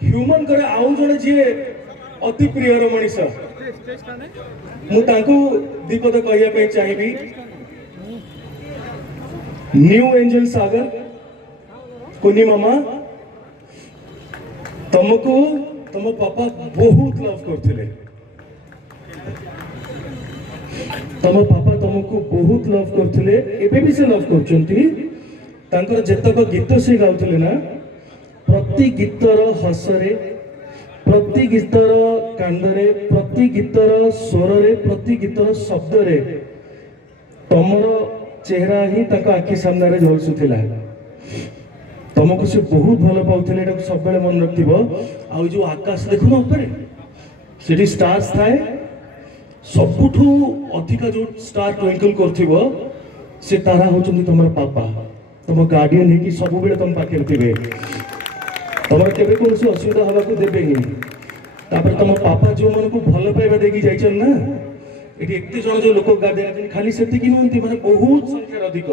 human करे आउ जड़े जी अति प्रियर मनीष मुझे दीपद कहवाई चाहिए न्यू एंजल सागर कुनी मामा तुमको तुम पापा बहुत लव करते तुम पापा तुमको बहुत लव करते एबे भी से लव कर जेतक गीत से गाउले ना प्रति गीतर हसरे प्रति गीतर कांदरे प्रति गीतर स्वरे प्रति गीतर शब्दरे तुमर चेहरा ही आखि सामने झलसुला तुमको से बहुत भल पाते सब मन रखिथ आ जो आकाश देखुन उपरे से स्टार्स थाए सबुठू अधिका जो स्टार ट्विंकल कर से तारा होचंदी तुम पापा तुम गार्डियन है कि सब बेले तुम पाखे थे तुम केबे कौन असुविधा हवा को देबे ही तापर तुम पापा जो मन को भल पाइबा देखी जाइछन ना एटी एते जण जो लोक गार्डियन खाली सेति कि नहंती माने बहुत संख्या अधिक